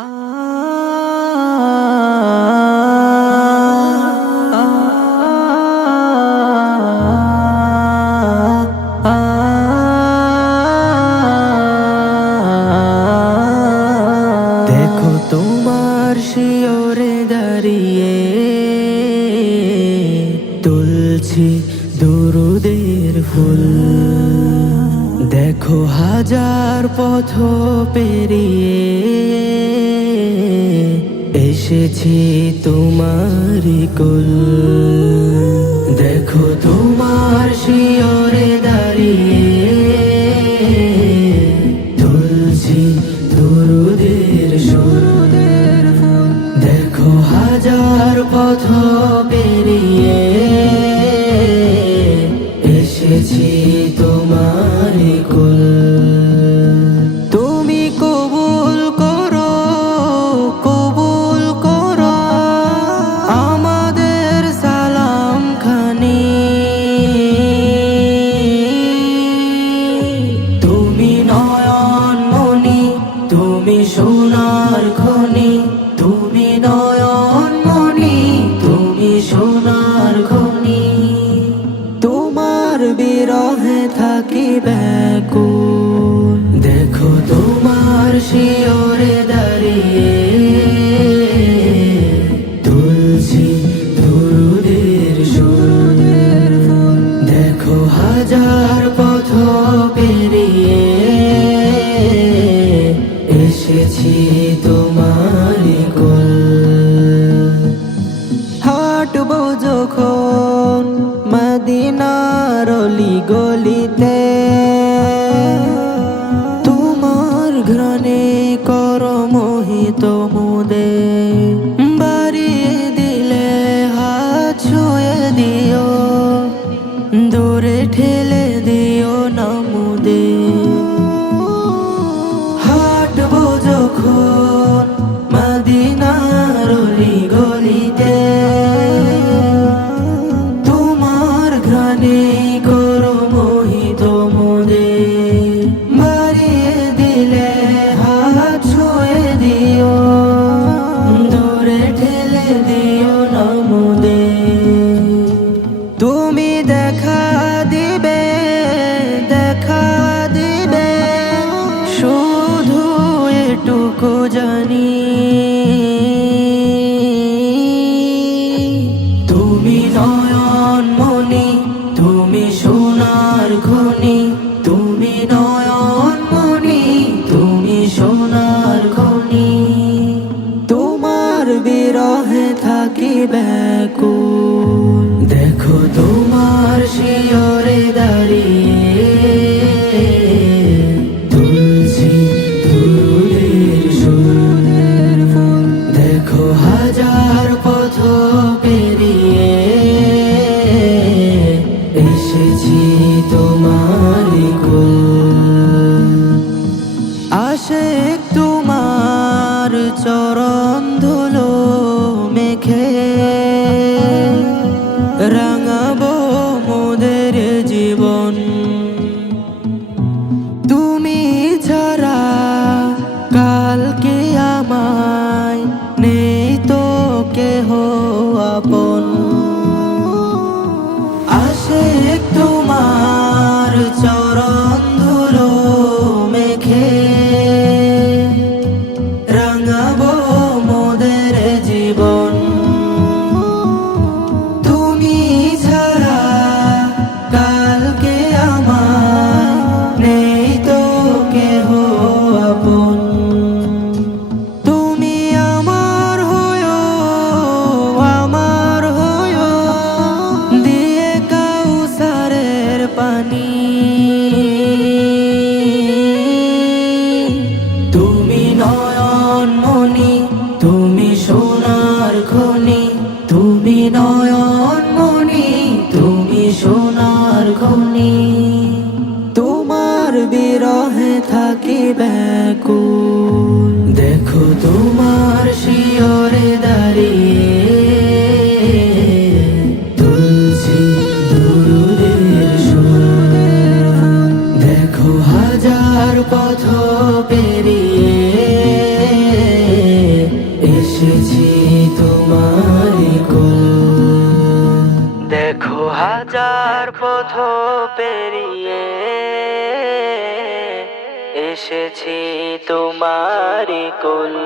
দেখো তোমার শিয়রে দাঁড়িয়ে তুলছি দুরুদের ফুল। দেখো হাজার পথ পেরিয়ে এসেছি তোমারই কুল। দেখো তোমার শিয়রে দাঁড়িয়ে তুলছি দুরুদের সুর। দেখো হাজার পথ পেরিয়ে এসেছি তোমারই কুল। তুমি কবুল করো, কবুল করো আমাদের সালাম খানি। তুমি নয়ন মনি, তুমি সোনার খনি। তুমি নয়ন মনি, তুমি সোনার খনি। তোমার বিরহে থাকি ব্যাকুল। দেখো তোমার শিয়রে দাঁড়িয়ে তুলছি দুরুদের সুর। দেখো হাজার পথ পেরিয়ে এসেছি তোমারই কুল। হাঁটবো যখন মদিনার অলি গলিতে, তোমার ঘ্রাণে কর মোহিত মুদে। বাড়িয়ে দিলে হাত ছুঁয়ে দিও, দূরে ঠেলে দিও না মুদে। হাঁটবো যখন মদিনার অলি গলিতে, তোমার ঘ্রাণে করো মোহিত মুদে। বাড়িয়ে দিলে হাত ছুঁয়ে দিও, দূরে ঠেলে দিও না মুদে। তুমি দেখা দিবে, দেখা দিবে শুধু এটুকু জানি। তুমি নয়ন মনি, তুমি সোনার খনি। তুমি নয়ন মনি, তুমি সোনার খনি। তোমার বিরহে থাকি ব্যাকুল। দেখো তোমার শিয়রে দাঁড়িয়ে তুলছি দুরুদের সুর। দেখো হাজার পথ পেরিয়ে এসেছি তোমারই কুল। আশিক তোমার চরণ ধুলো মেখে রাঙাবো মোদের জীবন। তুমি ছাড়া কালকে আমায় নেই তো কেহ আপন। আশিক তোমার চরণ ধুলো মেখে রাঙাবো মোদের জীবন। তুমি ছাড়া কালকে আমার নেই তো কেহ আপন। তুমি আমার হয়ো, আমার হয়ো দিয়ে কাউসারের পানি। তুমি নয়ন মনি, তুমি সোনার খনি। তুমি নয়ন মনি, তুমি সোনার খনি। তোমার বিরহে থাকি ব্যাকুল। দেখো তোমার শিয়রে দাঁড়িয়ে তুলছি দুরুদের সুর। দেখো হাজার পথ পেরিয়ে এসেছি তোমারি কোল। দেখো হাজার পথ পেরিয়ে এসেছি তোমারি কোল।